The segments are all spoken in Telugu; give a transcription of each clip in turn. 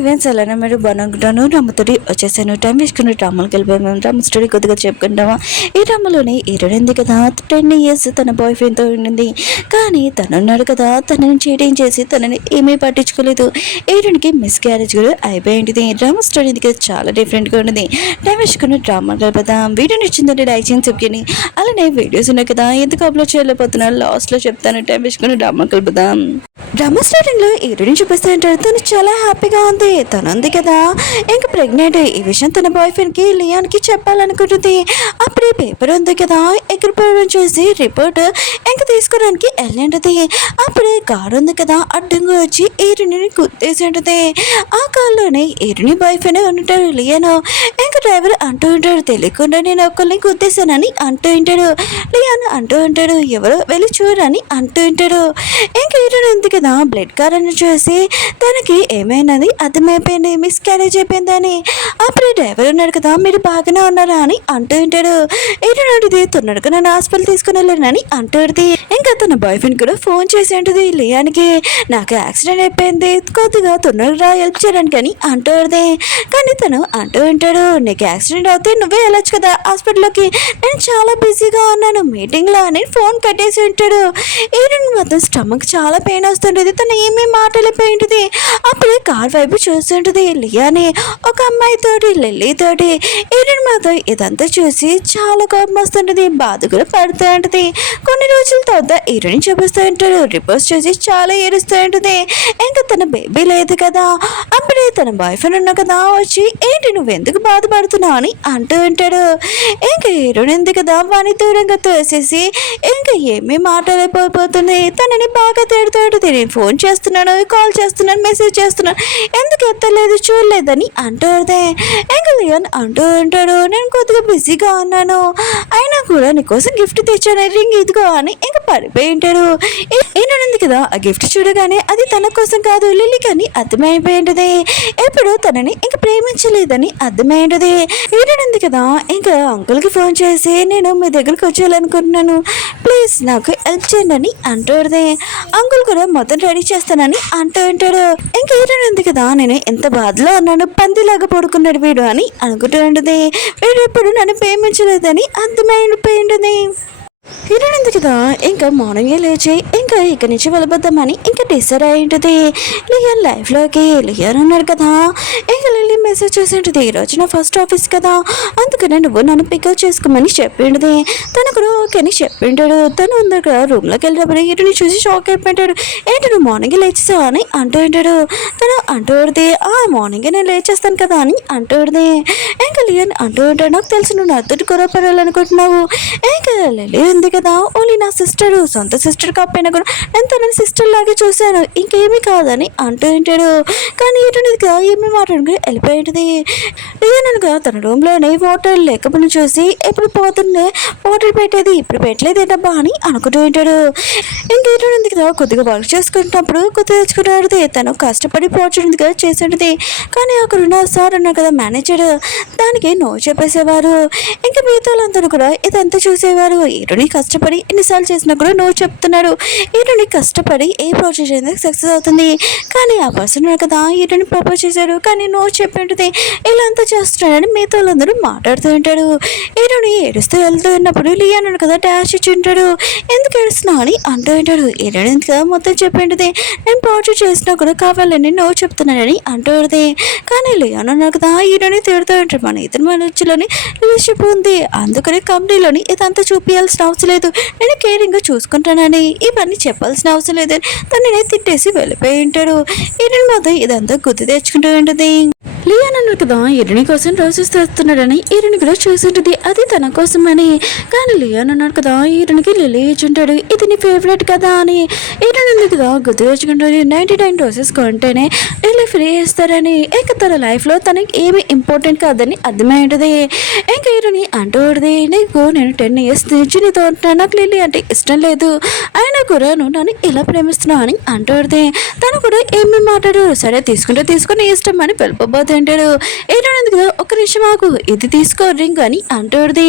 ఈవెంట్స్ ఎలా మీరు బాగుంటాను రమ్మతోటి వచ్చేసాను. టైం వేసుకుని డ్రామాలకు వెళ్ళిపోయాము. డ్రామా స్టోరీ కొద్దిగా చెప్పుకుంటామా. ఈ డ్రామాలోనే హీరోయిన్ కదా 10 years తన బాయ్ ఫ్రెండ్తో ఉండింది. కానీ తను ఉన్నాడు కదా, తనని చీటింగ్ చేసి తనని ఏమీ పట్టించుకోలేదు. హీరోయిన్కి మిస్ క్యారేజ్ కూడా అయిపోయింది. డ్రామా స్టోరీ కదా చాలా డిఫరెంట్గా ఉంటుంది. టైం వేసుకుని డ్రామా గడపదాం. వీడియో నచ్చిందంటే లైక్ చేసి చెప్పని, అలానే వీడియోస్ ఉన్నాయి కదా ఎందుకు అప్లోడ్ చేయలేకపోతున్నాను లాస్ట్లో చెప్తాను. టైం వేసుకుని డ్రామా కలుపుదాం. డ్రామా స్టార్టింగ్ లో హీరోయిన్ చూపిస్తూ ఉంటారు. తను చాలా హ్యాపీగా ఉంది. తను ఉంది కదా ఇంకా ప్రెగ్నెంట్. ఈ విషయం తన బాయ్ ఫ్రెండ్ కి లియాన్ కి చెప్పాలనుకుంటుంది. అప్పుడే పేపర్ ఉంది కదా ఎగిరిపోవడం చూసి రిపోర్ట్ ఇంకా తీసుకోవడానికి వెళ్ళింటది. అప్పుడే కారు ఉంది కదా అడ్డంగా వచ్చి హీరోయిన్ గుర్తేసి ఉంటుంది. ఆ కారులోనే హీరోయిన్ బాయ్ ఫ్రెండ్ ఉంటాడు లియాన్. ఇంకా డ్రైవర్ అంటూ ఉంటాడు తెలియకుండా నేను ఒకరిని గుర్తేసానని అంటూ ఉంటాడు. లియాన్ అంటూ ఉంటాడు ఎవరో వెళ్ళి చూడని అంటూ ఉంటాడు. ఇంకా హీరోయిన్ ఉంది కదా బ్లడ్ కార్ అని చూసి తనకి ఏమైనది అర్థమైపోయింది, మిస్ క్యారేజ్ అయిపోయిందని. అప్పుడు డ్రైవర్ ఉన్నాడు కదా మీరు బాగానే ఉన్నారా అని అంటూ ఉంటాడు. ఏంటంటే తొందరగా నన్ను హాస్పిటల్ తీసుకుని వెళ్ళానని అంటుంది. ఇంకా తన బాయ్ ఫ్రెండ్ కూడా ఫోన్ చేసి ఉంటుంది లియానికి నాకు యాక్సిడెంట్ అయిపోయింది కొద్దిగా తొందరగా హెల్ప్ చేయడానికి అని అంటుంది. కానీ తను అంటూ ఉంటాడు నీకు యాక్సిడెంట్ అవుతే నువ్వే వెళ్ళొచ్చు కదా హాస్పిటల్లోకి, నేను చాలా బిజీగా ఉన్నాను మీటింగ్లో అని ఫోన్ కట్టేసి ఉంటాడు. ఈరోజు మొత్తం స్టమక్ చాలా పెయిన్ వస్తుంటుంది. తను ఏమీ మాట్లాడిపోయింటుంది. అప్పుడే కార్ వైపు చూస్తుంటుంది లియాని ఒక అమ్మాయితోటి లిల్లీతోటి. ఈరోజు మాత్రం ఇదంతా చూసి చాలా కోపం వస్తుంటుంది, బాధ కూడా పడుతూ ఉంటుంది. కొన్ని రోజుల తర్వాత హీరోయిన్ చూపిస్తూ ఉంటాడు. రిపోర్ట్స్ చూసి చాలా ఏడుస్తూ ఉంటుంది. ఇంకా తన బేబీ లేదు కదా. అప్పుడే తన బాయ్ ఫ్రెండ్ ఉన్నా కదా వచ్చి ఏంటి నువ్వు ఎందుకు బాధపడుతున్నావు అని అంటూ ఉంటాడు. ఇంకా హీరోయిన్ ఉంది కదా వాని దూరంగా తోసేసి ఇంకా ఏమీ మాట్లాడలేకపోతుంది. తనని బాగా తిడుతాడు. నేను ఫోన్ చేస్తున్నాను, కాల్ చేస్తున్నాను, మెసేజ్ చేస్తున్నాను, ఎందుకు ఎత్తలేదు చూడలేదని అంటుంది. ఇంకా లియాన్ అంటూ ఉంటాడు నేను కొద్దిగా బిజీగా ఉన్నాను అయినా కూడా నీకోసం గిఫ్ట్ తెచ్చాను రింగ్ ఇదిగో అని ఇంకా పడిపోయి ఉంటాడు. ఏంటంది కదా ఆ గిఫ్ట్ చూడగానే అది తన కోసం కాదు లిల్లీకి అని అర్థమైపోయింది. ఎప్పుడు తనని ఇంకా ప్రేమించలేదని అర్థమైంది. ఏంటంది కదా ఇంకా అంకుల్కి ఫోన్ చేసి నేను మీ దగ్గరికి వచ్చేయాలనుకుంటున్నాను ప్లీజ్ నాకు హెల్ప్ చేయండి అని అంటుంది. అంకుల్ కూడా మొత్తం రెడీ చేస్తానని అంటూ ఉంటాడు. ఇంకా ఏంటంది కదా నేను ఎంత బాధలో ఉన్నాను పందిలాగా పడుకున్నాడు వీడు అని అనుకుంటూ ఉంటుంది. వీడు ఎప్పుడు నన్ను ప్రేమించలేదని అర్థమైపోయింది. హీరోయిన్ కదా ఇంకా మార్నింగే లేచి ఇంకా ఇక్కడి నుంచి వెళ్ళిపోద్దామని ఇంకా డిసైడ్ అయి ఉంటుంది. లియాన్ లైఫ్లోకి లియాన్ ఉన్నాడు కదా ఇంకా లిల్లీ మెసేజ్ చేసి ఉంటుంది ఈరోజు నా ఫస్ట్ ఆఫీస్ కదా అందుకనే నువ్వు నన్ను పికప్ చేసుకోమని చెప్పిండది. తను కూడా ఓకే అని చెప్పింటాడు. తను ఉంది కదా రూమ్లోకి వెళ్ళినప్పుడు హీరోని చూసి షాక్ అయిపోయింటాడు. ఏంటి నువ్వు మార్నింగే లేచేసావు అని అంటూ ఉంటాడు. తను అంటూ ఉంటుంది మార్నింగే నేను లేచేస్తాను కదా అని అంటూ ఉంటుంది. ఇంకా లియాన్ అంటూ ఉంటాడు నాకు తెలుసు నువ్వు నాతోటి గొడవపడాలనుకుంటున్నావు. ఇంకా లిల్లీ ఉంది కదా ఓన్లీ నా సిస్టర్ సొంత సిస్టర్ కాకపోయినా కూడా నేను తనని సిస్టర్ లాగే చూశాను ఇంకేమీ కాదని అంటూ ఉంటాడు. కానీ ఏంటంటే కదా ఏమీ మాట్లాడుకుని వెళ్ళిపోయింది. లియానగా తన రూమ్లోనే వాటర్ లేకపోయినా చూసి ఎప్పుడు పోతుండే వాటర్ పెట్టేది ఇప్పుడు పెట్టలేదేటబ్బా అని అనుకుంటూ ఉంటాడు. ఇంకేంటంది కదా కొద్దిగా వర్క్ చేసుకుంటున్నప్పుడు కొద్దిగా తెచ్చుకుంటాడు. తను కష్టపడి ప్రాజెక్ట్ కదా చేసి ఉంటుంది. కానీ అక్కడ ఉన్న సార్ ఉన్నారు కదా మేనేజర్ దానికి నో చెప్పేసేవారు. ఇంకా మిగతా వాళ్ళందరూ కూడా ఇదంతా చూసేవారు. హీరోని కష్టపడి ఎన్నిసార్లు చేసినా కూడా నో చెప్తున్నాడు. హీరోని కష్టపడి ఏ ప్రాజెక్ట్ అయితే సక్సెస్ అవుతుంది. కానీ ఆ పర్సన్ కదా హీరోని ప్రపోజ్ చేశాడు కానీ నో చెప్పింటుంది. ఇలా అంతా చేస్తున్నాడని మిగతా వాళ్ళందరూ మాట్లాడుతూ ఉంటాడు. హీరోని ఏడుస్తూ వెళ్తూ ఉన్నప్పుడు లియాన్ కదా డాష్ ఇచ్చి ఉంటాడు. ఎందుకు ఏడుస్తున్నావు అని అంటూ ఉంటాడు. హీరోని కదా మొత్తం చెప్పింటుంది నేను ప్రాజెక్ట్ చేసినా కూడా కావాలని నో చెప్తున్నాడని అంటుంది. కానీ లియాన్ అన్నాడు కదా హీరోని తిడుతూ ఉంటాడు మన ఇతని మధ్యలోని రిలేషన్షిప్ ఉంది అందుకని కంపెనీలోని ఇదంతా చూపించాల్సిన అవసరం లేదు నేను కేరింగ్గా చూసుకుంటానని ఇవన్నీ చెప్పాల్సిన అవసరం లేదని తననే తిట్టేసి వెళ్ళిపోయి ఉంటాడు. హీరోయిన్ మాత్రం ఇదంతా గుర్తు తెచ్చుకుంటూ ఉంటుంది. లియాన్ అన్నాడు కదా హీరోయిన్ కోసం రోజెస్ తెస్తున్నాడని హీరోయిన్ కూడా చూసి ఉంటుంది అది తన కోసం అని. కానీ లియాన్ అన్నాడు కదా హీరోయిన్కి లిల్లీ ఇచ్చుంటాడు ఇది నీ ఫేవరెట్ కదా అని. హీరోయిన్ ఉంది కదా గుర్తు తెచ్చుకుంటుంది 99 రోజెస్ కొంటేనే లిల్లీ ఫ్రీ ఇస్తారని. ఇంకా తన లైఫ్లో తనకి ఏమి ఇంపార్టెంట్ కాదని అర్థమై ఉంటుంది. ఇంకా హీరోని అంటూ ఉంటుంది నీకు నేను 10 years నుంచి నీతో ఉంటున్నా నాకు లిల్లీ అంటే ఇష్టం లేదు అయినా కూడా నువ్వు నన్ను ఇలా ప్రేమిస్తున్నావు అని అంటుంది. తను కూడా ఏమేమి మాట్లాడు సరే తీసుకుంటే తీసుకుని ఇష్టం అని వెళ్ళిపోతుంది. ఉంటాడు. ఏంటంటే కదా ఒక్క నిమిషం ఆగు, ఇది తీసుకో రింగ్ అని అంటుంది.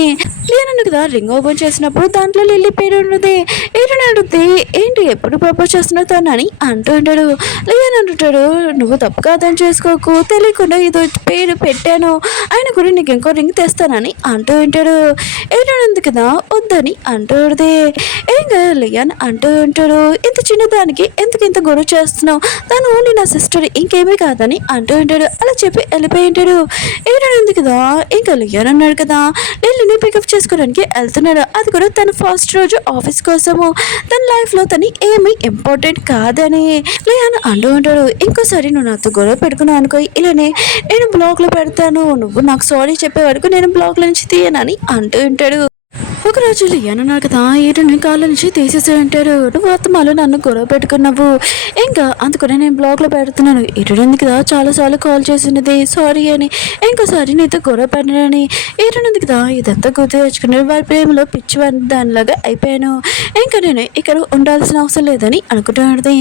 లేనండి కదా రింగ్ ఓపెన్ చేసినప్పుడు దాంట్లో లిల్లీ పేరు ఉంటుంది. ఏంటని అడుగుతుంది, ఏంటి ఎప్పుడు ప్రపోజ్ చేస్తున్నావు తను అని అంటూ ఉంటాడు. లేదని అంటుంటాడు, నువ్వు తప్పు కాదని చేసుకోకు, తెలియకుండా ఇదో పేరు పెట్టాను, ఆయన కూడా నీకు ఇంకో రింగ్ తెస్తానని అంటూ ఉంటాడు. ఏంటంది కదా వద్దని అంటూ ఉంటుంది. ఏం కాదు అని అంటూ ఉంటాడు. ఇంత చిన్నదానికి ఎందుకు ఇంత గొడవ చేస్తున్నావు, తను ఓన్లీ నా సిస్టర్, ఇంకేమీ కాదని అంటూ ఉంటాడు. అలా చెప్పి వెళ్ళిపోయి ఉంటాడు. ఏంటంది కదా ఇంకా లియాన్ అన్నాడు కదా లిల్లీని పికప్ చేసుకోవడానికి వెళ్తున్నాడు. అది కూడా తన ఫస్ట్ రోజు ఆఫీస్ కోసము, తన లైఫ్లో తను ఏమీ ఇంపార్టెంట్ కాదని లియాన్ అంటూ ఉంటాడు. ఇంకోసారి నువ్వు నాతో గొడవ పెట్టుకున్నావు అనుకో, ఇలానే నేను బ్లాగ్లో పెడతాను, నువ్వు నాకు సారీ చెప్పే వరకు నేను బ్లాగ్ల నుంచి తీయనని అంటూ ఉంటాడు. ఒకరోజు లియాన్ అన్నాడు కదా ఏడుని కాళ్ళ నుంచి తీసేసి ఉంటాడు. నువ్వు ఆత్మలో నన్ను గొడవ పెట్టుకున్నావు, ఇంకా అందుకనే నేను బ్లాగ్లో పెడుతున్నాను. ఏడుంది కదా చాలాసార్లు కాల్ చేసినది సారీ అని, ఇంకోసారి నీతో గొడవ పెట్టనని. ఏడుంది కదా ఇదంతా గుర్తు తెచ్చుకున్నాడు. వారి ప్రేమలో పిచ్చి దానిలాగా అయిపోయాను, ఇంకా నేను ఇక్కడ ఉండాల్సిన అవసరం లేదని అనుకుంటున్నది.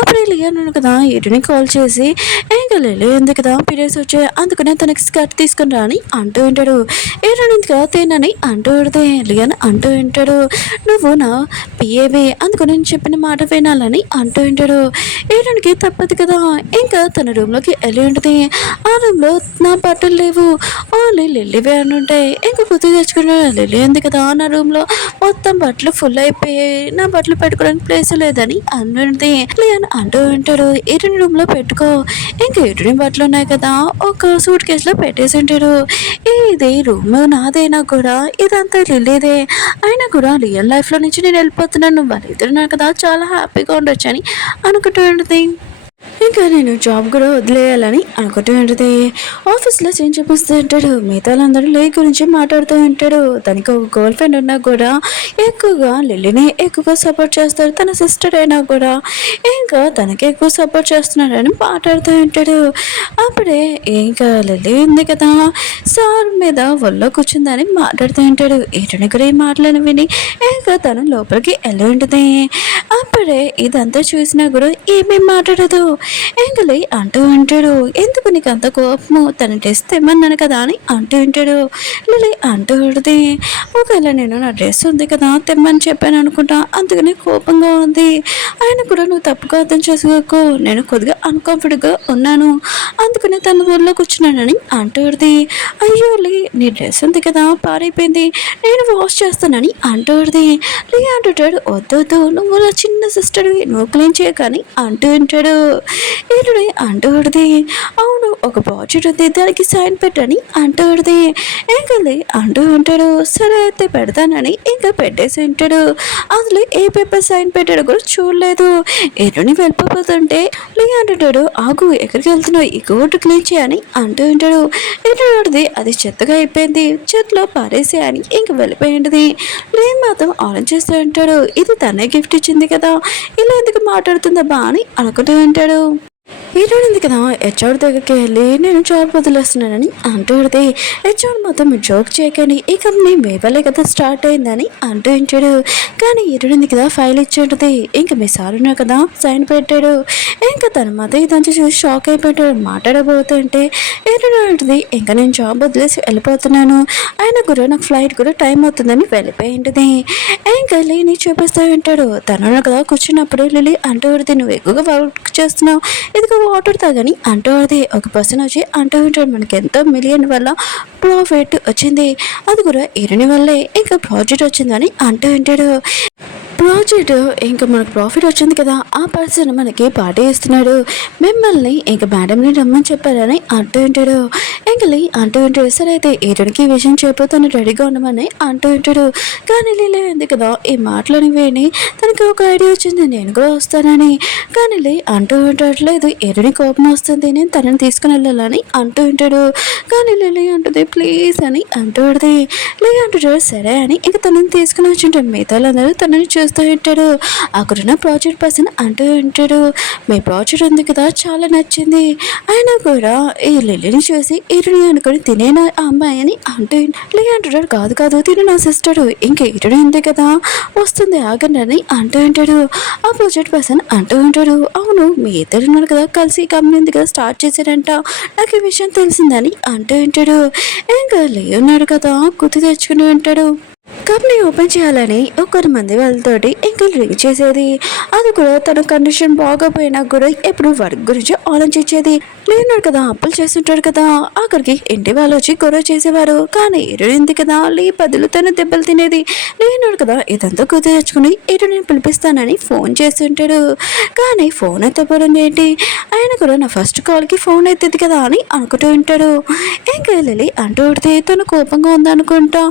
అప్పుడే లియాన్ అన్నాడు కదా ఏడుని కాల్ చేసి ఇంకా లేదు ఉంది కదా పీరియడ్స్ వచ్చాయి, అందుకనే తనకి స్కర్ట్ తీసుకుని రాని అంటూ ఉంటాడు. ఏడుంది కదా తేనని అంటూ ఉంటుంది. లియాన్ అంటూ ఉంటాడు, నువ్వు నా పిఏవి, అందుకు నేను చెప్పిన మాట వినాలని అంటూ ఉంటాడు. ఏడానికి తప్పదు కదా, ఇంకా తన రూమ్లోకి వెళ్ళి ఉంటుంది. ఆ రూమ్లో నా బట్టలు లేవు, ఓన్లీ లిల్లీవే అని ఉంటాయి. ఇంకా గుర్తు తెచ్చుకున్నాడు, లిల్లీ ఉంది కదా నా రూమ్లో మొత్తం బట్టలు ఫుల్ అయిపోయాయి, నా బట్టలు పెట్టుకోవడానికి ప్లేస్ లేదని అంటుంది. లియాన్ అంటూ ఉంటాడు, ఏటుని రూమ్లో పెట్టుకో, ఇంకా ఏటుని బట్టలు ఉన్నాయి కదా ఒక సూట్ కేసులో పెట్టేసి ఉంటాడు. ఇది రూమ్ నాదైనా కూడా ఇదంతా లిల్లీదే, అయినా కూడా రియల్ లైఫ్లో నుంచి నేను వెళ్ళిపోతున్నాను, వాళ్ళిద్దరు నాకు కదా చాలా హ్యాపీగా ఉండొచ్చు అని అనుకుంటూ ఉంటుంది. ఇంకా నేను జాబ్ కూడా వదిలేయాలని అనుకుంటూ ఉంటుంది. ఆఫీస్లో చేంజ్ చూపిస్తూ ఉంటాడు. మిగతా వాళ్ళందరూ లే గురించి మాట్లాడుతూ ఉంటాడు. తనకి ఒక గర్ల్ ఫ్రెండ్ ఉన్నా కూడా ఎక్కువగా లిల్లీని ఎక్కువగా సపోర్ట్ చేస్తాడు, తన సిస్టర్ అయినా కూడా ఇంకా తనకి ఎక్కువ సపోర్ట్ చేస్తున్నాడని మాట్లాడుతూ ఉంటాడు. అప్పుడే ఇంకా లిల్లీ ఉంది కదా సార్ మీద ఒళ్ళో కూర్చుందని మాట్లాడుతూ ఉంటాడు. ఏటని కూడా ఈ మాటలను విని ఇంకా తను లోపలికి వెళ్ళి ఉంటుంది. అప్పుడే ఇదంతా చూసినా కూడా ఏమేం మాట్లాడదు. ఎంగలి అంటూ ఉంటాడు, ఎందుకు నీకు అంత కోపము, తన డ్రెస్ తెమ్మన్నాను కదా అని అంటూ ఉంటాడు. లిల్లీ అంటూ ఉంటుంది, ఒకవేళ నేను నా డ్రెస్ ఉంది కదా తెమ్మని చెప్పాను అనుకుంటా, అందుకని కోపంగా ఉంది, ఆయన కూడా నువ్వు తప్పుగా అర్థం చేసుకోకు, నేను కొద్దిగా అన్కంఫర్ట్గా ఉన్నాను, అందుకని తన ఊళ్ళో కూర్చున్నానని అంటుంది. అయ్యో నీ డ్రెస్ ఉంది కదా పారైపోయింది, నేను వాష్ చేస్తానని అంటుంది. లీ అంటుంటాడు, వద్దు నువ్వు నా చిన్న సిస్టర్వి, నువ్వు క్లీన్ చేయకని అంటూ ఉంటాడు. ఏంటని అంటూడది, అవును ఒక ప్రాజెక్ట్ ఉంది దానికి సైన్ పెట్టని అంటూడది. ఇంకది అంటూ ఉంటాడు, సరే అయితే పెడతానని ఇంకా పెట్టేసి ఉంటాడు. అసలు ఏ పేపర్ సైన్ పెట్టాడు కూడా చూడలేదు. ఎరుని వెళ్ళిపోతుంటే లే అంటుంటాడు, ఆగు ఎక్కడికి వెళ్తున్నావు, ఈ కోర్టు క్లీన్ చేయని అంటూ ఉంటాడు. ఏంటది అది చెత్తగా అయిపోయింది, చెత్తలో పారేసే అని ఇంక వెళ్ళిపోయింది. లే మాత్రం ఆలోచిస్తూ ఉంటాడు, ఇది తనే గిఫ్ట్ ఇచ్చింది కదా, ఇలా ఎందుకు మాట్లాడుతుందా బా అని అనుకుంటూ ఉంటాడు. ఈరోజు కదా హెచ్ఆర్ దగ్గరికి వెళ్ళి నేను జాబ్ వదిలేస్తున్నానని అంటూడితే హెచ్ఆర్ మొత్తం మీరు జోక్ చేయకండి, ఈ కంపెనీ మేవలే కదా స్టార్ట్ అయిందని అంటూ ఉంచాడు. కానీ ఈరోజు కదా ఫైల్ ఇచ్చేటది, ఇంకా మీ సార్ ఉన్నారు కదా సైన్ పెట్టాడు. ఇంకా తన మాత్రం ఇదంతా చూసి షాక్ అయిపోయాడు. మాట్లాడబోతుంటే ఏంటంటే ఇంకా నేను జాబ్ వదిలేసి వెళ్ళిపోతున్నాను, ఆయన కూడా నాకు ఫ్లైట్ కూడా టైం అవుతుందని వెళ్ళిపోయింది. ఇంకా లిలీని చూపిస్తూ ఉంటాడు. తను కదా కూర్చున్నప్పుడు లిలీ అంటూ నువ్వు ఎక్కువగా వర్క్ చేస్తున్నావు, ఇదిగో వాటర్ తాగని అంటూ ఒక పర్సన్ వచ్చి అంటూ ఉంటాడు, మనకి ఎంతో మిలియన్ వల్ల ప్రాఫిట్ వచ్చింది, అది కూడా ఇరుని వల్లే ఇంకా ప్రాజెక్ట్ వచ్చిందని అంటూ ఉంటాడు. ప్రాజెక్ట్ ఇంకా మనకు ప్రాఫిట్ వచ్చింది కదా, ఆ పర్సన్ మనకి పార్టీ ఇస్తున్నాడు, మిమ్మల్ని ఇంకా మేడంని రమ్మని చెప్పారని అంటూ ఉంటాడు. ఎంకలి అంటూ ఉంటాడు, సరే అయితే ఏటునికి ఈ విషయం చెప్పు, తను రెడీగా ఉండమని అంటూ ఉంటాడు. కానీ లీలే ఉంది కదా ఈ మాటలని విని తనకి ఒక ఐడియా వచ్చింది, నేను కూడా వస్తానని. కానీ లీ అంటూ ఉంటాడు, లేదు ఏటుని కోపం వస్తుంది, నేను తనని తీసుకుని వెళ్ళాలని అంటూ ఉంటాడు. కానీ లీలే అంటుంది ప్లీజ్ అని అంటూ ఉంటుంది. లీ అంటుంటాడు సరే అని ఇంకా తనని తీసుకుని వచ్చి ఉంటాడు. మిగతా వాళ్ళందరూ తనని చూస్తూ ఉంటాడు. అక్కడున్న ప్రాజెక్ట్ పర్సన్ అంటూ ఉంటాడు, మీ ప్రాజెక్ట్ ఉంది కదా చాలా నచ్చింది. అయినా కూడా ఈ లిల్లీని చూసి ఇరుని అనుకుని తినేనా ఆ అమ్మాయి అని అంటూ లీ అంటాడు, కాదు కాదు తిను నా సిస్టరు, ఇంక ఇరుని ఉంది కదా వస్తుంది ఆగండి అని అంటూ ఉంటాడు. ఆ ప్రాజెక్ట్ పర్సన్ అంటూ ఉంటాడు, అవును మీ ఇద్దరు ఉన్నారు కదా కలిసి కంపెనీ ఉంది కదా స్టార్ట్ చేశారంట, నాకు ఈ విషయం తెలిసిందని అంటూ ఉంటాడు. ఇంకా లీ ఉన్నాడు కదా గుర్తు తెచ్చుకుని ఉంటాడు. కంపెనీ ఓపెన్ చేయాలని ఒకరి మంది వాళ్ళతోటి ఇంకా డ్రింక్ చేసేది. అది కూడా తన కండిషన్ బాగోపోయినా కూడా ఎప్పుడు వర్క్ గురించి ఆలోచించేది. లేనాడు కదా అప్పులు చేస్తుంటాడు కదా, అక్కడికి ఇంటి వాళ్ళు వచ్చి గొడవ చేసేవారు. కానీ ఇరుడింది కదా లీ బదులు తను దెబ్బలు తినేది. లేనాడు కదా ఇదంతా గుర్తు తెచ్చుకుని ఇరుని పిలిపిస్తానని ఫోన్ చేస్తుంటాడు. కానీ ఫోన్ ఎత్తపోవడం ఏంటి, ఆయన కూడా నా ఫస్ట్ కాల్కి ఫోన్ ఎత్తేది కదా అని అనుకుంటూ ఉంటాడు. ఇంకా లిల్లీ అంటూ ఉంటే తను కోపంగా ఉందనుకుంటా,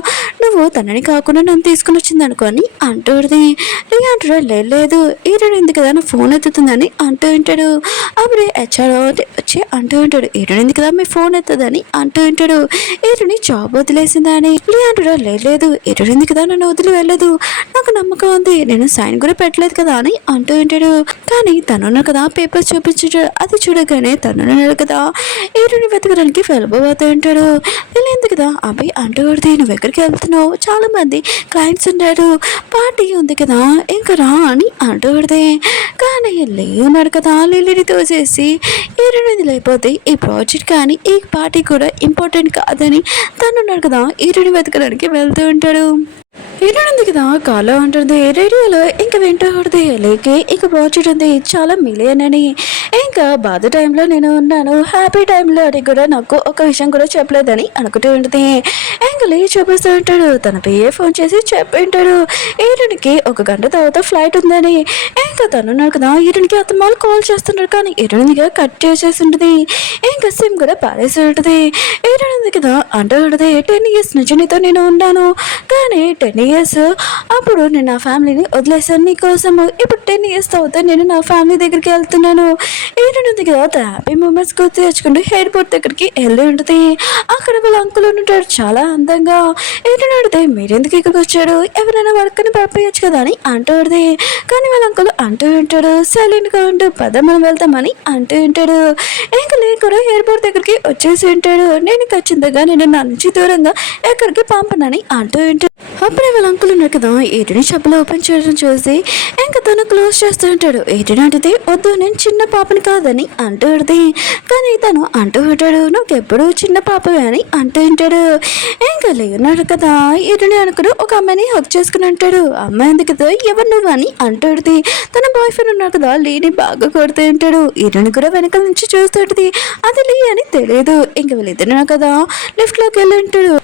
నువ్వు తనని కాకుండా నన్ను తీసుకుని వచ్చింది అనుకోని అంటూది. అంటాడు, లేదు ఈరోడు ఎందుకు కదా నా ఫోన్ ఎత్తుతుందని అంటూ ఉంటాడు. అప్పుడే హెచ్ఆర్ వచ్చి అంటూ ఉంటాడు, ఈరోడు ఎందుకు కదా మీ ఫోన్ ఎత్తదని అంటూ ఉంటాడు. ఈరుని జాబ్ వదిలేసిందని అంటాడు, లేదు ఈరోడు ఎందుకు కదా నన్ను వదిలి వెళ్ళదు, నాకు నమ్మకం ఉంది, నేను సైన్ కూడా పెట్టలేదు కదా అని అంటూ ఉంటాడు. కానీ తనున్న కదా పేపర్స్ చూపించాడు, అది చూడగానే తనున్నాడు కదా ఈరుని వెతకడానికి వెళ్ళబోతూ ఉంటాడు. ఎందుకు కదా అబ్బాయి అంటూ కొడితే నువ్వు ఎక్కడికి వెళ్తున్నావు, చాలా మంది క్లయింట్స్ ఉన్నారు, పార్టీ ఉంది కదా ఇంకా రా అని అంటూ కొడితే. కానీ ఉన్నాడు కదా లిల్లీని తోసేసి ఈరుని లేకపోతే ఈ ప్రాజెక్ట్ కానీ ఈ పార్టీ కూడా ఇంపార్టెంట్ కాదని తనున్నాడు కదా ఈరుని వెతకడానికి వెళ్తూ ఉంటాడు. ఈరోడు కదా కాలో ఉంటుంది రేడియోలో ఇంకా వింటూడదు లేకే ఇక ప్రాజెక్ట్ ఉంది చాలా మిలియన్ అని, ఇంకా బాధ టైంలో నేను ఉన్నాను హ్యాపీ టైంలో అని కూడా నాకు ఒక విషయం కూడా చెప్పలేదని అనుకుంటూ ఉంటుంది. ఇంకా లీ చూపిస్తూ ఉంటాడు, తన పిఏ ఫోన్ చేసి చెప్పి ఉంటాడు ఈరునికి 1 గంట తర్వాత ఫ్లైట్ ఉందని. ఇంకా తనున్నాడు కదా ఈరునికి అత్తమాలు కాల్ చేస్తుంటాడు, కానీ ఈరునిగా కట్ చేసేసి ఉంటుంది. ఇంకా సిమ్ కూడా పారేసి ఉంటుంది. ఈరునింది కదా అంటూ ఉంటుంది, 10 years నుంచి నీతో నేను ఉన్నాను, కానీ 10 years అప్పుడు నేను నా ఫ్యామిలీని వదిలేసాను నీకోసము, ఇప్పుడు 10 years తర్వాత నేను నా ఫ్యామిలీ దగ్గరికి వెళ్తున్నాను. ఈరునింది కదా హ్యాపీ మూమెంట్స్ గుర్తు తెచ్చుకుంటూ ఎయిర్పోర్ట్ దగ్గరికి వెళ్ళి ఉంటుంది. అక్కడ వాళ్ళ అంకుల్ ఉంటాడు చాలా అందంగా. ఈరుని అడితే మీరెందుకు ఇక్కడికి వచ్చాడు, ఎవరైనా వర్క్ని పంపించచ్చు కదా అని అంటూ ఉంటుంది. కానీ వాళ్ళ అంకుల్ అంటూ ఉంటాడు, సైలెంట్గా ఉంటూ పద మనం వెళ్తామని అంటూ ఉంటాడు. ఇంకా లేకుండా ఎయిర్పోర్ట్ దగ్గరికి వచ్చేసి ఉంటాడు, నేను ఖచ్చితంగా నేను నా నుంచి దూరంగా ఎక్కడికి పంపనని అంటూ ఉంటాడు. అప్పుడే వాళ్ళ అంకుల్ ఉన్నాడు కదా ఏటిని షాప్లో ఓపెన్ చేయడం చూసి ఇంకా తను క్లోజ్ చేస్తూ ఉంటాడు. ఏటిని అంటే వద్దు నేను చిన్న పాపని కాదని అంటూ ఉంటుంది. కానీ తను అంటూ ఉంటాడు, నువ్వు ఎప్పుడు చిన్న పాపవే అని అంటూ ఉంటాడు. ఇంకా లేనాడు కదా ఏటిని అనుకుని ఒక అమ్మాయిని హక్ చేసుకుని ఉంటాడు. అమ్మాయి ఎందుకు కదా ఎవరు నువ్వు అని అంటూ ఉంటుంది. తన బాయ్ ఫ్రెండ్ ఉన్నాడు కదా లీని బాగా కొడుతూ ఉంటాడు. ఈరుని కూడా వెనకాల నుంచి చూస్తూ ఉంటుంది, అది లీ అని తెలియదు. ఇంకా వీళ్ళిద్దరు కదా లిఫ్ట్లోకి వెళ్ళి ఉంటాడు.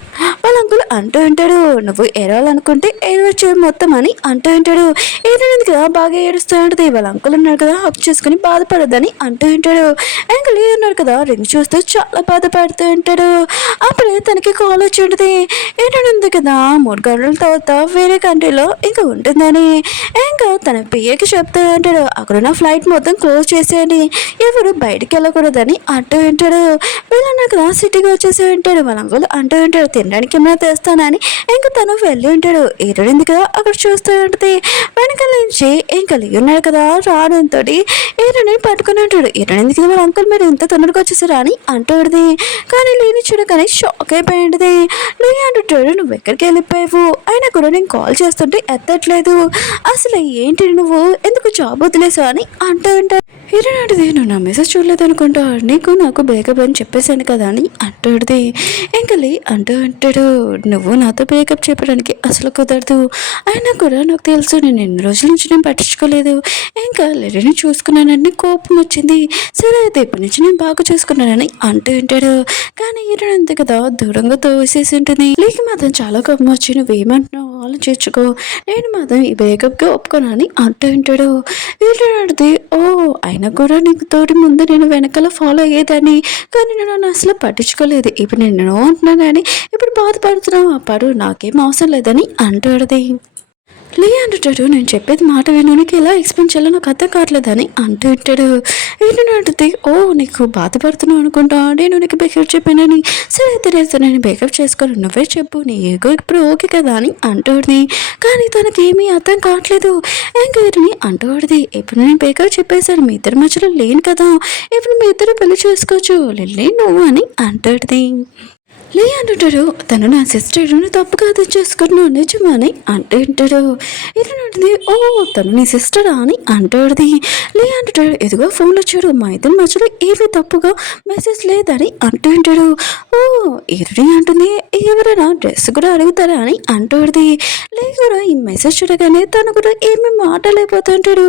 వాళ్ళ అంకుల్ అంటూ ఉంటాడు, నువ్వు ఏడవాలనుకుంటే ఏడవచ్చు మొత్తం అని అంటూ ఉంటాడు. ఏదైనా కదా బాగా ఏడుస్తూ ఉంటుంది. వాళ్ళ అంకుల్ ఉన్నాడు కదా హక్ చేసుకుని బాధపడద్దని అంటూ ఉంటాడు. అంకుల్ ఉన్నాడు కదా రింగ్ చూస్తూ చాలా బాధపడుతూ ఉంటాడు. అప్పుడే తనకి కాల్ వచ్చి ఉంటుంది, ఏంటంటుంది కదా 3 గంటల తర్వాత వేరే కంట్రీలో ఇంకా ఉంటుందని. ఇంకా తన పిఏకి చెప్తూ ఉంటాడు, అక్కడున్న ఫ్లైట్ మొత్తం క్లోజ్ చేసేయండి, ఎవరు బయటికి వెళ్ళకూడదని అంటూ ఉంటాడు. వీళ్ళన్నా కదా సిటీకి వచ్చేసి ఉంటాడు. వాళ్ళ అంకుల్ అంటూ ఉంటాడు, తినడానికి ఏమైనా తెస్తానని. ఇంకా తను వెళ్ళి ఉంటాడు. ఈరుడింది కదా అక్కడ చూస్తూ ఉంటుంది. వెనకాల నుంచి ఇంకా ఉన్నాడు కదా రావడంతో ఈరుని పట్టుకుని ఉంటాడు. ఈరుడింది కదా వాళ్ళ అంకుల్ మీరు ఇంత తొందరగా వచ్చేసారా అని అంటుంది. కానీ లేని చూడగానే షాక్ అయిపోయి ఉంటుంది. లీ అంటుంటాడు, నువ్వు ఎక్కడికి వెళ్ళిపోయావు, అయినా కూడా నేను కాల్ చేస్తుంటే ఎత్తట్లేదు, అసలు ఏంటి నువ్వు ఎందుకు జాబ్ వదిలేసావు అని అంటూ ఉంటాడు. ఈరునాడిది నువ్వు నా మెసేజ్ చూడలేదు అనుకుంటా, నీకు నాకు బ్రేకప్ అని చెప్పేశాను కదా అని అంటాడుది. ఇంకా లీ అంటూ అంటాడు, నువ్వు నాతో బ్రేకప్ చెప్పడానికి అసలు కుదరదు, అయినా కూడా నాకు తెలుసు నేను ఎన్ని రోజుల నుంచి నేను పట్టించుకోలేదు, ఇంకా లిల్లీని చూసుకున్నానని కోపం వచ్చింది, సరే అయితే ఇప్పటి నుంచి నేను బాగా చూసుకున్నానని అంటూ ఉంటాడు. కానీ ఈరోజు అంతే కదా దూరంగా తోసేసి ఉంటుంది. లీకి మాత్రం చాలా కోపం వచ్చి నువ్వేమంటున్నావు ఆలోచించుకో, నేను మాత్రం ఈ బ్రేకప్కి ఒప్పుకోనని అంటూ ఉంటాడు. ఈరోజు అడితే ఓ అయినా కూడా నీకు తోటి ముందు నేను వెనకాల ఫాలో అయ్యేదాన్ని, కానీ నేను అసలు పట్టించుకోలేదు, ఇప్పుడు నేను అంటున్నానని ఇప్పుడు బాధపడుతున్నావు, ఆ పడు నాకేం అవసరం లేదని అంటాడుది. లే అంటుంటాడు, నేను చెప్పేది మాట విను, నీకు ఎలా ఎక్స్ప్లెయిన్ చేయాలో నాకు అర్థం కావట్లేదని అంటూ ఉంటాడు. ఏంటంటే, ఓ నీకు బాధపడుతున్నావు అనుకుంటా, నేను నీకు బేకప్ చెప్పానని. సరే అయితే నేను బేకప్ చేసుకోను, నువ్వే చెప్పు, నీ ఏగో ఇప్పుడు ఓకే కదా అని అంటుంది. కానీ తనకేమీ అర్థం కావట్లేదు. ఎంక్వైరీని అంటూడిది, ఇప్పుడు నేను బేకప్ చెప్పేశాను, మీ ఇద్దరి మధ్యలో లేను కదా, ఇప్పుడు మీ ఇద్దరు పెళ్లి చేసుకోవచ్చు లిల్లీ నువ్వు అని అంటుంది. లే అంటుంటాడు, తను నా సిస్టర్ని తప్పుగా అర్థం చేసుకున్నాను నిజమా అని అంటుంటాడు. ఇది అంటుంది, ఓ తను నీ సిస్టరా అని అంటాడుది. లే అంటుంటాడు, ఎదుగో ఫోన్ వచ్చాడు, మా ఇద్దరి మధ్యలో ఏమీ తప్పుగా మెసేజ్ లేదని అంటుంటాడు. ఓ ఇరుడి అంటుంది, ఎవరైనా డ్రెస్ కూడా అడుగుతారా అని అంటాడుది. లే కూడా ఈ మెసేజ్ చూడగానే తను కూడా ఏమీ మాటలేకపోతుంటాడు.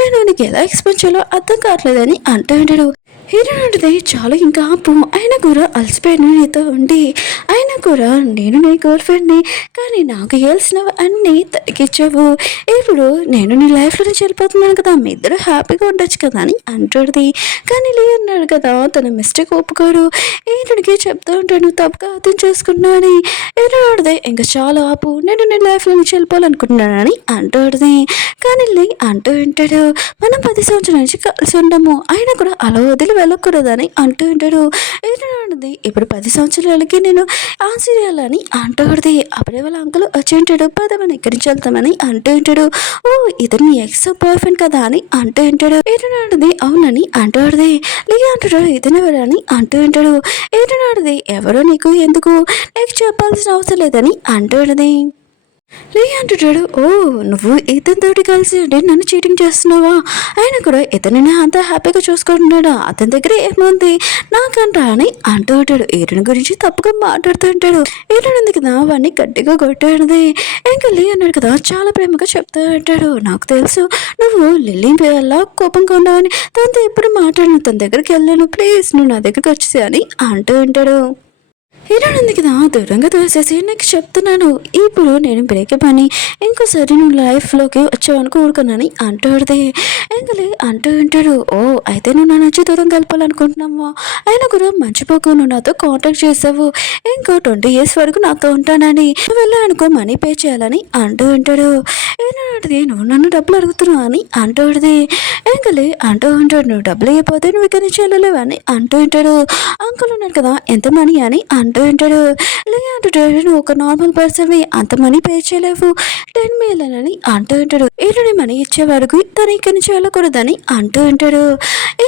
నేను నీకు ఎలా ఎక్స్ప్లెయిన్ చేయాలో అర్థం కావట్లేదని అంటుంటాడు. హీరోయిన్ది చాలా ఇంకా ఆపు, అయినా కూడా అలసిపోయిన నీతో ఉండి, అయినా కూడా నేను నీ గర్ల్ ఫ్రెండ్ని, కానీ నాకు ఇవ్వాల్సినవి అన్నీ తగ్గించావు, ఇప్పుడు నేను నీ లైఫ్లో నుంచి వెళ్ళిపోతున్నాను కదా, మీ ఇద్దరు హ్యాపీగా ఉండొచ్చు కదా అని అంటుంది. కానీ లే అన్నాడు కదా, తన మిస్టేక్ ఒప్పుకోడు, ఏంటడికి చెప్తూ ఉంటాను తప్పుగా అర్థం చేసుకున్నా అని. హీరోయిన్ది ఇంకా చాలా ఆపు, నేను నీ లైఫ్లో నుంచి వెళ్ళిపోవాలనుకుంటున్నానని అంటుంది. కానీ లే అంటూ ఉంటాడు, మనం 10 సంవత్సరాల నుంచి కలిసి ఉండము, అయినా కూడా అలా వదిలి వెళ్ళకూడదని అంటూ ఉంటాడు. ఏంటంటే ఇప్పుడు 10 సంవత్సరాలకి నేను ఆశ్చర్యాలని అంటాడుది. అప్పుడే వాళ్ళ అంకుల్ వచ్చి ఉంటాడు, పదమని ఇక్కడి నుంచి వెళ్తామని అంటూ ఉంటాడు. ఓ ఇతను నీ ఎక్స్ బాయ్ ఫ్రెండ్ కదా అని అంటూ ఉంటాడు. ఏంటంటే అవునని అంటాడుది. లే అంటాడు, ఇతను ఎవరని అంటూ ఉంటాడు. ఏంటంటే ఎవరో నీకు ఎందుకు నీకు చెప్పాల్సిన అవసరం లేదని అంటాడుది. లే అంటుంటాడు, ఓ నువ్వు ఇతనితోటి కలిసి నన్ను చీటింగ్ చేస్తున్నావా, ఆయన కూడా ఇతనిని అంత హ్యాపీగా చూసుకుంటున్నాడా, అతని దగ్గర ఏముంది నాకంటా అని అంటూ ఉంటాడు. ఈరుని గురించి తప్పుగా మాట్లాడుతూ ఉంటాడు. ఈరుని ఉంది కదా వాడిని గట్టిగా కొట్టాడుది. ఇంకా లే అన్నాడు కదా, చాలా ప్రేమగా చెప్తూ ఉంటాడు, నాకు తెలుసు నువ్వు లిల్లీ వల్ల కోపంగా ఉన్నావని, తనతో ఎప్పుడు మాట్లాడను, తన దగ్గరికి వెళ్ళాను, ప్లీజ్ నువ్వు నా దగ్గరికి వచ్చేసి అని అంటూ ఉంటాడు. హీరోయిన్ కదా దూరంగా తోసేసి, నీకు చెప్తున్నాను ఇప్పుడు నేను బ్రేకప్ అని, ఇంకోసారి నువ్వు లైఫ్లోకి వచ్చావని కోరుకున్నాను అంటాడుది. ఎంకలే అంటూ ఉంటాడు, ఓ అయితే నువ్వు నా నుంచి దూరం కలపాలనుకుంటున్నావా, అయినా కూడా మర్చిపోకు, నువ్వు నాతో కాంటాక్ట్ చేసావు, ఇంకో 20 years వరకు నాతో ఉంటానని, నువ్వు వెళ్ళానుకో మనీ పే చేయాలని అంటూ ఉంటాడు. ఏంటంటే నువ్వు నన్ను డబ్బులు అడుగుతున్నావు అని అంటాడుది. ఎంకలే అంటూ ఉంటాడు, నువ్వు డబ్బులు ఇవ్వకపోతే నువ్వు ఇక్కడి నుంచి వెళ్ళలేవని అంటూ ఉంటాడు. అంకుల్ ఉన్నాడు కదా ఎంత మనీ అని అంటూ ఉంటాడు. లేదంటే నువ్వు ఒక నార్మల్ పర్సన్వి, అంత మనీ పే చేయలేవు, 10 million అని అంటూ ఉంటాడు. ఏంటంటే మనీ ఇచ్చే వరకు తను ఇక్కడి నుంచి వెళ్ళకూడదని అంటూ ఉంటాడు.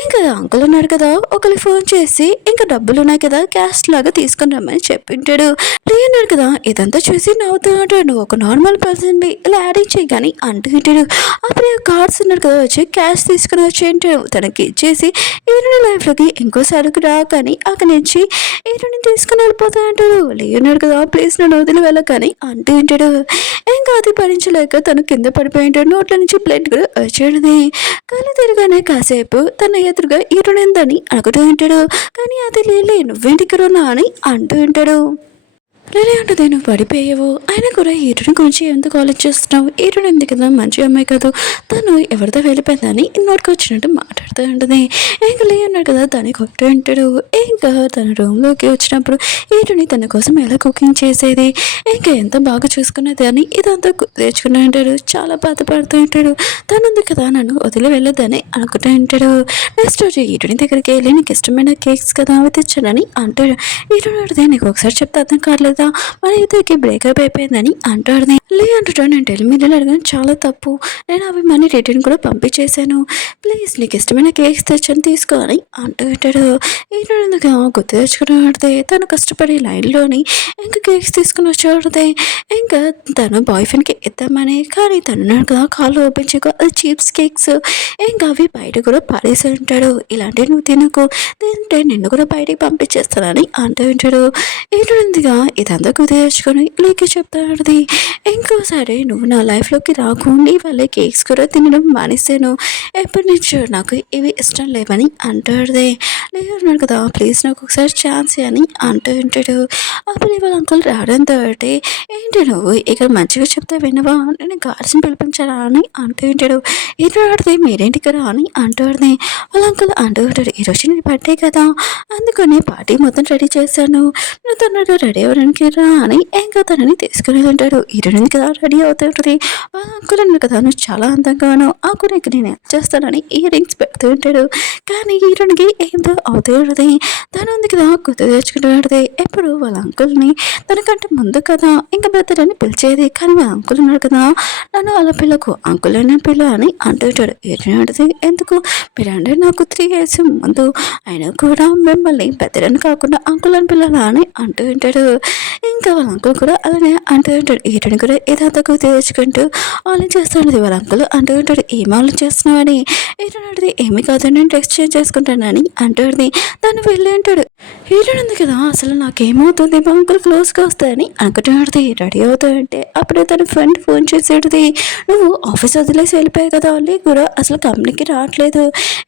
ఇంకా అంకుల్ ఉన్నాడు కదా, ఒకరికి ఫోన్ చేసి ఇంకా డబ్బులు ఉన్నాయి కదా క్యాష్ లాగా తీసుకుని రమ్మని చెప్పింటాడు. లేన్నాడు కదా ఇదంతా చూసి నవ్వుతూ ఉంటాడు, నువ్వు ఒక నార్మల్ పర్సన్వి, ఇలా యాడింగ్ చేయగాని అంటూ ఉంటాడు. అప్పుడు కార్డ్స్ ఉన్నాడు కదా వచ్చి క్యాష్ తీసుకుని వచ్చి ఉంటాడు, తనకి ఇచ్చేసి ఈరుని లైఫ్లోకి ఇంకోసారి రా కానీ అక్కడి నుంచి ఈరుని తీసుకుని వెళ్ళిపోతా అంటాడు. లేన్నాడు కదా, ప్లీజ్ నన్ను వదిలి వెళ్ళకని అంటూ ఉంటాడు. ఇంకా అది భరించలేక తను కింద పడిపోయి ఉంటాడు, నోట్ల నుంచి ప్లేట్ కూడా వచ్చేది. కళ్ళు తిరగానే కాసేపు తన ఎదురుగా ఈరునిందని అడుగుతూ ఉంటాడు. కానీ అది లేలే, నువ్వేంటి ఇక్కడ ఉన్నా అని అంటూ ఉంటాడు. లిల్లీ అంటుంది, నువ్వు పడిపోయావు, అయినా కూడా ఈరుని గురించి ఎందుకు ఆలోచిస్తున్నావు, ఈరుని ఎందుకు కదా మంచి అమ్మాయి కాదు, తను ఎవరితో వెళ్ళిపోయిందని నోటికి వచ్చినట్టు మాట్లాడుతూ ఉంటుంది. ఇంకా లే అన్నాడు కదా దాన్ని కొట్టు ఉంటాడు. ఇంకా తన రూమ్లోకి వచ్చినప్పుడు ఈరుని తన కోసం ఎలా కుకింగ్ చేసేది, ఇంకా ఎంత బాగా చూసుకునేది అని ఇదంతా తెచ్చుకుని ఉంటాడు. చాలా బాధపడుతూ ఉంటాడు, తనుంది కదా నన్ను వదిలి వెళ్ళొద్దని అనుకుంటూ ఉంటాడు. నెక్స్ట్ రోజు ఈరుని దగ్గరికి వెళ్ళి నీకు ఇష్టమైన కేక్స్ కదా అవి తెచ్చానని అంటాడు. ఈరుని అడితే నీకు ఒకసారి చెప్తే అర్థం కాలేదు, మన ఇద్దరికి బ్రేకప్ అయిపోయిందని అంటాడు. లే అంటాడు, నేను టెలిమీడియాలో అడిగాను చాలా తప్పు, నేను అవి మనీ రిటర్న్ కూడా పంపించేశాను, ప్లీజ్ నీకు ఇష్టమైన కేక్స్ తెచ్చాను తీసుకో అని అంటూ ఉంటాడు. ఏంటందుకు గుర్తు తెచ్చుకుని ఆడితే తను కష్టపడి లైన్లోని ఇంకా కేక్స్ తీసుకుని వచ్చాడితే ఇంకా తను బాయ్ ఫ్రెండ్కి ఇద్దామని, కానీ తను కదా కాళ్ళు ఓపెన్ చేయకు, అది చీప్స్ కేక్స్, ఇంకా అవి బయట కూడా పడేసి ఉంటాడు. ఇలాంటివి నువ్వు తినకు, తింటే నిన్ను కూడా బయటికి పంపించేస్తానని అంటూ ఉంటాడు. ఏంటందుగా ఇదంతా గుర్తు తెచ్చుకొని లేక చెప్తాడుది, ఇంకోసారి నువ్వు నా లైఫ్లోకి రాకు, నీ వల్లే కేక్స్ కూడా తినడం మానేసాను, ఎప్పటి నుంచో నాకు ఇవి ఇష్టం లేవని అంటాడుదే. లే లియో ఉన్నాడు కదా, ప్లీజ్ నాకు ఒకసారి ఛాన్స్ అని అంటూ ఉంటాడు. అప్పుడు వాళ్ళ అంకుల్ రావడంతో ఏంటి నువ్వు ఇక్కడ మంచిగా చెప్తే వినవా, నేను గార్డ్స్ని పిలిపించారా అని అంటూ ఉంటాడు. ఏంటో ఆడితే మీరేంటి ఇక్కడ అని అంటూ ఆడితే వాళ్ళ అంకుల్ అంటూ ఉంటాడు, ఈరోజు నేను బర్త్డే కదా, అందుకని పార్టీ మొత్తం రెడీ చేశాను, నువ్వు తొందరగా రెడీ అవ్వడానికి రా అని ఇంకా తనని తీసుకుని ఉంటాడు. ఈరోజు కదా రెడీ అవుతుంటుంది. వాళ్ళ అంకుల్ అన్నాడు కదా, నువ్వు చాలా అందంగా ఉన్నావు, ఆ కూడా నేను హెల్ప్ చేస్తానని ఇయర్ రింగ్స్ పెడుతూ ఉంటాడు. కానీ హీరోనికి ఏందో అవుతూ ఉంటుంది. తను ఉంది కదా గుర్తు తెచ్చుకుంటూ ఎప్పుడు వాళ్ళ అంకుల్ని తనకంటే ముందు కదా ఇంకా బ్రదర్ అని పిలిచేది. కానీ వాళ్ళ అంకుల్ ఉన్నాడు కదా, నన్ను వాళ్ళ పిల్లకు అంకుల్ అనే పిల్ల అని అంటుంటాడు. ఏంటంటే ఎందుకు మీరంటే నాకు 3 years ముందు అయినా కూడా మిమ్మల్ని పెద్దలని కాకుండా అంకుల్ అని పిల్లలా అని అంటూ ఉంటాడు. ఇంకా వాళ్ళ అంకుల్ కూడా అలానే అంటూ ఉంటాడు. ఈటని కూడా ఏదంతా గుర్తు తెచ్చుకుంటూ ఆలోచన చేస్తాడు. వాళ్ళ అంకుల్ అంటూ ఉంటాడు, ఏం ఆలోచన చేస్తున్నావని. ఈటనడిది ఏమి కాదు, నేను టెక్స్ట్ చేంజ్ చేసుకుంటానని అంటాడు. తను వెళ్ళి అంటాడు, హీరోయిన్ ఉంది కదా, అసలు నాకేమవుతుంది, మా అంకుల్ క్లోజ్గా వస్తాయని అనుకుంటున్నాడు. రెడీ అవుతాయంటే అప్పుడే తన ఫ్రెండ్ ఫోన్ చేసేది, నువ్వు ఆఫీస్ వదిలేసి వెళ్ళిపోయావు కదా, లీ కూడా అసలు కంపెనీకి రావట్లేదు,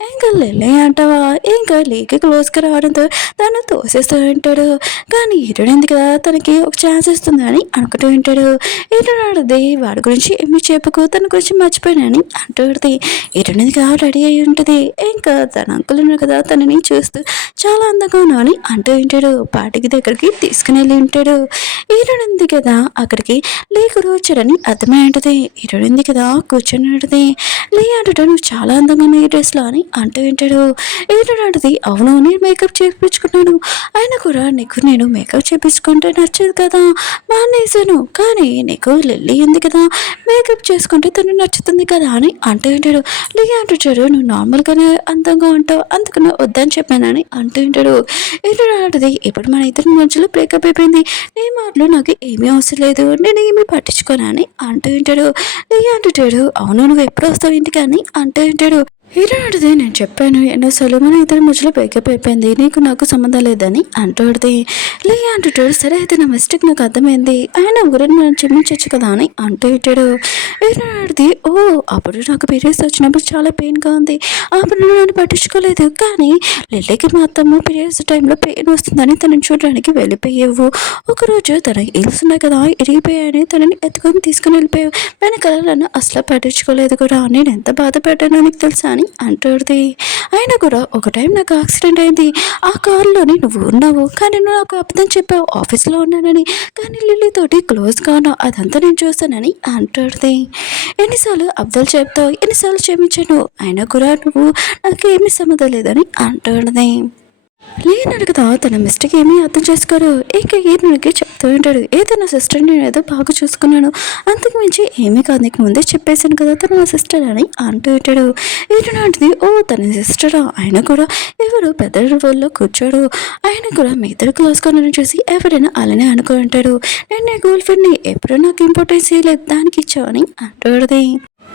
ఇంకా లెల్లే అంటావా, ఇంకా లీకి క్లోజ్గా రావడంతో తను తోసేస్తూ ఉంటాడు. కానీ హీరోయిన్ ఉంది కదా, తనకి ఒక ఛాన్స్ ఇస్తుంది అని అనుకుంటూ ఉంటాడు. హీరోయిన్ వాడి గురించి ఏమి చెప్పకు, తన గురించి మర్చిపోయానని అంటుంది. హీరోయిన్ కదా రెడీ అయి ఉంటుంది. ఇంకా తన అంకుల్ ఉన్నాడు కదా, తనని చూస్తూ చాలా అందంగా ఉన్నావు అని అంటూ ఉంటాడు. పార్టీకి దగ్గరికి తీసుకుని వెళ్ళి ఉంటాడు. హీరోయిన్ ఉంది కదా, అక్కడికి లీ కూడా వచ్చాడని అర్థమై ఉంటుంది. హీరోయిన్ ఉంది కదా కూర్చొని ఉంటుంది. లీ అంటాడు, నువ్వు చాలా అందంగా ఉన్నావు ఈ డ్రెస్లో అని అంటూ ఉంటాడు. హీరోయిన్ అంటది, అవును నేను మేకప్ చేయించుకున్నాను, అయినా కూడా నీకు నేను మేకప్ చేయించుకుంటే నచ్చదు కదా, మానేసాను, కానీ నీకు లిల్లీ ఉంది కదా మేకప్ చేసుకుంటే తను నచ్చుతుంది కదా అని అంటూ ఉంటాడు. లీ అంటాడు, నువ్వు నార్మల్గానే అందంగా ఉంటావు, అందుకని వద్దని చెప్పానని అంటూ ఉంటాడు. ఏంటంటే ఇప్పుడు మన ఇద్దరి మధ్యలో బ్రేకప్ అయిపోయింది, నీ మాటలు నాకు ఏమీ అవసరం లేదు, నేను ఏమీ పట్టించుకోనని అంటూ ఉంటాడు. లీ అంటాడు, అవును నువ్వు ఎప్పుడు వస్తావు ఇంటికి అని అంటూ ఉంటాడు. హీరోయిన్ నేను చెప్పాను ఎన్నోసార్లు మన ఇద్దరి మధ్యలో బ్రేకప్ అయిపోయింది, నీకు నాకు సంబంధం లేదని అంటాడుది. లే అంటాడు, సరే అయితే నా మిస్టేక్ నాకు అర్థమైంది, ఆయన ఊరిని మనం క్షమించవచ్చు కదా అని అంటూ ఇట్టాడు. హీరోయిన్ ఓ అప్పుడు నాకు పీరియడ్స్ వచ్చినప్పుడు చాలా పెయిన్గా ఉంది, అప్పుడు నువ్వు నన్ను పట్టించుకోలేదు, కానీ లిల్లీకి మాత్రం పీరియడ్స్ టైంలో పెయిన్ వస్తుందని తనని చూడడానికి వెళ్ళిపోయావు. ఒకరోజు తన హీల్స్ ఉన్నాయి కదా ఇరిగిపోయాయని తనని ఎత్తుకొని తీసుకుని వెళ్ళిపోయావు, వెనకాల నన్ను అసలు పట్టించుకోలేదు కూడా, నేను ఎంత బాధపడ్డానో నీకు తెలుసా అని అంటుంది. అయినా కూడా ఒక టైం నాకు యాక్సిడెంట్ అయింది, ఆ కారులోని నువ్వు ఉన్నావు, కానీ నువ్వు నాకు అబద్ధం చెప్పావు ఆఫీస్లో ఉన్నానని, కానీ లిల్లీతోటి క్లోజ్గా ఉన్నావు, అదంతా నేను చూస్తానని అంటుంది. ఎన్నిసార్లు అబద్ధాలు చెప్తావు, ఎన్నిసార్లు క్షమించాను, అయినా కూడా నువ్వు నాకేమీ సంబంధం లేదని అంటుంది. లేనాడు కదా, తన మిస్టేక్ ఏమీ అర్థం చేసుకోరు. ఇక ఈయనకి చెప్తూ ఉంటాడు, తన సిస్టర్ నేను ఏదో బాగా చూసుకున్నాను, అంతకు మించి ఏమీ కాదు, నీకు ముందే చెప్పేశాను కదా తన నా సిస్టర్ అని అంటూ ఉంటాడు. ఈయనది ఓ తన సిస్టరా, ఆయన కూడా ఎవరు పెద్ద రోల్లో కూర్చోడు, ఆయన కూడా మీ ఇద్దరు క్లోజ్గా చూసి ఎవరైనా అలానే అనుకో ఉంటాడు. నేను నీ గర్ల్ ఫ్రెండ్ని ఎప్పుడూ నాకు ఇంపార్టెన్స్ ఇవ్వలేదు, దానికి ఇచ్చావు అని అంటాడు.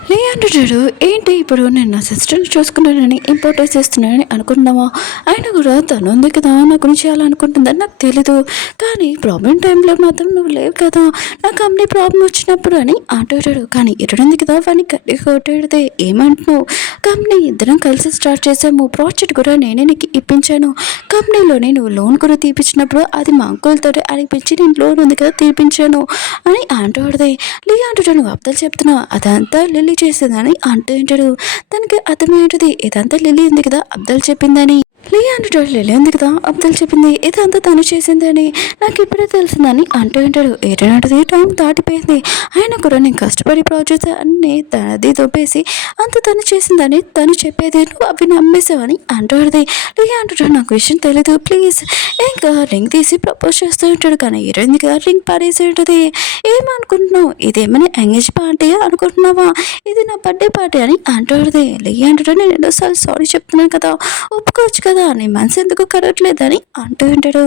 లే అంటాడు, ఏంటి ఇప్పుడు నేను నా సిస్టర్ని చూసుకున్నానని ఇంపార్టెన్స్ ఇస్తున్నానని అనుకుంటున్నావా, ఆయన కూడా తను ఉంది కదా నా గురించి అలా అనుకుంటుందని నాకు తెలీదు, కానీ ప్రాబ్లం టైంలో మాత్రం నువ్వు లేవు కదా, నా కంపెనీ ప్రాబ్లం వచ్చినప్పుడు అని అంటాడు. కానీ ఎటుడుంది కదా వాడిని గట్టిగా కొట్టాడితే, ఏమంటున్నావు, కంపెనీ ఇద్దరం కలిసి స్టార్ట్ చేసాము, ప్రాజెక్ట్ కూడా నేనే నీకు ఇప్పించాను, కంపెనీలోనే నువ్వు లోన్ కూడా తీపించినప్పుడు అది మా అంకుల్తో అడిపించి నేను లోన్ ఉంది కదా తీపించాను అని అంటాడుదే. లీ అంటాడు, నువ్వు అబ్దాలు చెప్తున్నావు, అదంతా లిల్లీ చేసిందని అంటూ ఉంటాడు. తనకి అర్థమయ్యేది ఇదంతా లిల్లీ ఉంది కదా అబ్దాలు చెప్పిందని. లీ అంటాడు, లిల్లీ ఉంది కదా అబ్దాలు చెప్పింది, ఇదంతా తను చేసిందని నాకు ఇప్పుడే తెలిసిందని అంటూ ఉంటాడు. ఏటంటది టైం దాటిపోయింది, అయినా కూడా నేను కష్టపడి ప్రాజెక్ట్ అన్ని తనది దొబ్బేసి అంత తను చేసిందని తను చెప్పేది నువ్వు అవి నమ్మేసావని అంటాడుది. లీ అంటాడు, నాకు విషయం తెలీదు ప్లీజ్, ఇంకా రింగ్ తీసి ప్రపోజ్ చేస్తూ ఉంటాడు. కానీ హీరోయిన్ కదా రింగ్ పారేసి ఉంటుంది. ఏమనుకుంటున్నావు, ఇదేమని ఎంగేజ్ పార్టీ అనుకుంటున్నావా, ఇది నా బర్త్డే పార్టీ అని అంటాడుది. లీ అంటాడు, నేను ఎన్నోసార్లు సారీ చెప్తున్నాను కదా, ఒప్పుకోవచ్చు కదా, నీ మనసు ఎందుకు కరగట్లేదని అంటూ ఉంటాడు.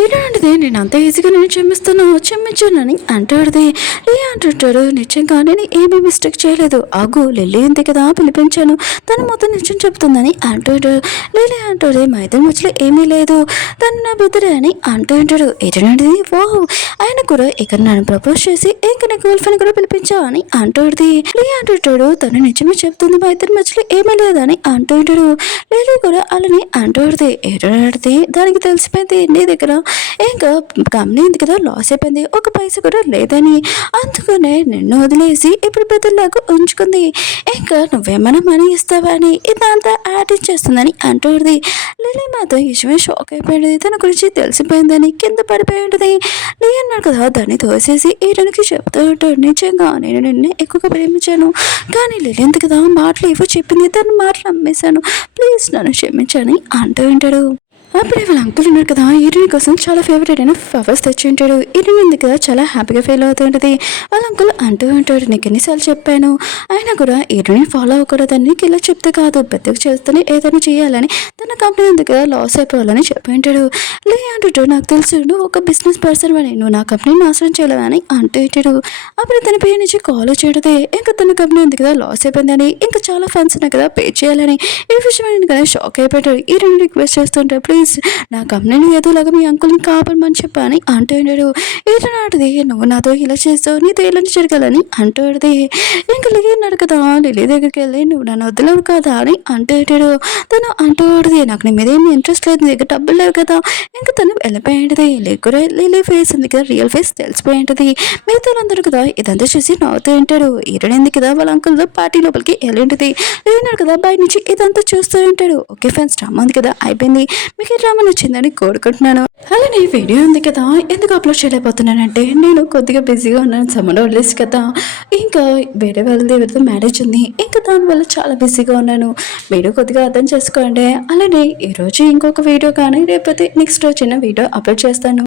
ఏంటంటే నేను అంత ఈజీగా నేను క్షమించానని అంటాడుది. లే అంటుంటాడు, నిజంగా నేను ఏమీ మిస్టేక్ చేయలేదు, ఆగు లిల్లీ ఉంది కదా పిలిపించాను, తను మొత్తం నిజం చెప్తుందని అంటాడు. లిల్లీ అంటాడు, మా ఇద్దరి మధ్యలో ఏమీ లేదు, తను నా బుద్ధుడే అని అంటూ ఉంటాడు. ఏంటంటే వాహ్, ఆయన కూడా ఇక్కడ నన్ను ప్రపోజ్ చేసి ఇంకా నా గర్ల్ ఫ్రెండ్ కూడా పిలిపించావు అని అంటాడుది. లే అంటుంటాడు, తను నిజమే చెప్తుంది, మా ఇద్దరి మధ్యలో ఏమీ లేదని అంటూ ఉంటాడు. లిల్లీ కూడా అలానే అంటాడుది. ఏంటంటే దానికి తెలిసిపోయింది నీ దగ్గర ఇంకా కంపెనీ ఉంది కదా లాస్ అయిపోయింది, ఒక పైసా కూడా లేదని, అందుకనే నిన్ను వదిలేసి ఇప్పుడు పెద్దలాగా ఉంచుకుంది, ఇంకా నువ్వేమైనా మనీ ఇస్తావా అని ఇదంతా యాడ్ చేస్తుందని అంటుంది. లిల్లీ మాత్రం ఈ విషయమే షాక్ అయిపోయింది, తన గురించి తెలిసిపోయిందని కింద పడిపోయి ఉంటుంది. లీ అన్నాడు కదా దాన్ని తోసేసి ఈడనికి చెప్తూ ఉంటాడు, నిజంగా నేను నిన్నే ఎక్కువగా ప్రేమించాను, కానీ లిల్లీ ఉంది కదా మాటలు ఏవో చెప్పింది, దాన్ని మాటలు అమ్మేశాను, ప్లీజ్ నన్ను క్షమించని అంటూ ఉంటాడు. అప్పుడే వాళ్ళ అంకుల్ ఉన్నారు కదా, హీరోయిన్ కోసం చాలా ఫేవరెట్ అయిన ఫ్లవర్స్ తెచ్చి ఉంటాడు. హీరోయిన్ ఉంది కదా చాలా హ్యాపీగా ఫీల్ అవుతూ ఉంటుంది. వాళ్ళ అంకుల్ అంటూ ఉంటాడు, నీకు ఎన్నిసార్లు చెప్పాను, అయినా కూడా హీరోయిన్ ఫాలో అవ్వకూడదని, నీకు ఇలా చెప్తే కాదు, పెద్దగా చేస్తేనే ఏదైనా చేయాలని, తన కంపెనీ ఉంది కదా లాస్ అయిపోవాలని చెప్పి ఉంటాడు. లే అంటుంటాడు, నాకు తెలుసు నువ్వు ఒక బిజినెస్ పర్సన్ అని, నువ్వు నా కంపెనీ నాశనం చేయాలని అంటూ ఉంటాడు. అప్పుడు తన పేరు నుంచి కాల్ చేయడదే, ఇంకా తన కంపెనీ ఉంది కదా లాస్ అయిపోయిందని, ఇంకా చాలా ఫండ్స్ ఉన్నాయి కదా పే చేయాలని, ఈ విషయం కదా షాక్ అయిపోయాడు. హీరోయిన్ రిక్వెస్ట్ చేస్తుంటే, ప్లీజ్ నా కంపెనీని ఏదోలాగా మీ అంకుల్ని కాపాడమని చెప్పని అంటాడు. ఏంటంటే నువ్వు నాతో ఇలా చేస్తావు, నీతో ఇలాంటి జరగాలని అంటాడు. ఇంకా లేన్నాడు కదా లిల్లీ దగ్గరికి వెళ్ళి, నువ్వు నన్ను వద్దలేవు కదా అని అంటాడు. తను అంటాడు, నాకు నీ మీద ఏమి ఇంట్రెస్ట్ లేదు, నీ దగ్గర డబ్బులు లేవు కదా, ఇంకా తను వెళ్ళిపోయింది. లేకురే లిల్లీ ఫేస్ ఉంది కదా రియల్ ఫేస్ తెలిసిపోయింది. మిగతా అందరూ కదా ఇదంతా చూసి నవ్వుతూ ఉంటాడు. ఈరడింది కదా వాళ్ళ అంకుల్తో పార్టీ లోపలికి వెళ్ళింటిది. లేనాడు కదా బయట నుంచి ఇదంతా చూస్తూ ఉంటాడు. ఓకే ఫ్రెండ్స్, డ్రామా ఉంది కదా అయిపోయింది, మీకు ఈ డ్రామా నచ్చిందని కోరుకుంటున్నాను. అలానే వీడియో ఉంది కదా ఎందుకు అప్లోడ్ చేయలేకపోతున్నానంటే, నేను కొద్దిగా బిజీగా ఉన్నాను, సమ్మర్ హాలిడేస్ కదా, ఇంకా వేరే వాళ్ళది ఎవరితో మ్యారేజ్ ఉంది, ఇంకా దానివల్ల చాలా బిజీగా ఉన్నాను, వీడియో కొద్దిగా అర్థం చేసుకోండి. అలానే ఈరోజు ఇంకొక వీడియో కానీ రేపటి నెక్స్ట్ చిన్న వీడియో అప్లోడ్ చేస్తాను.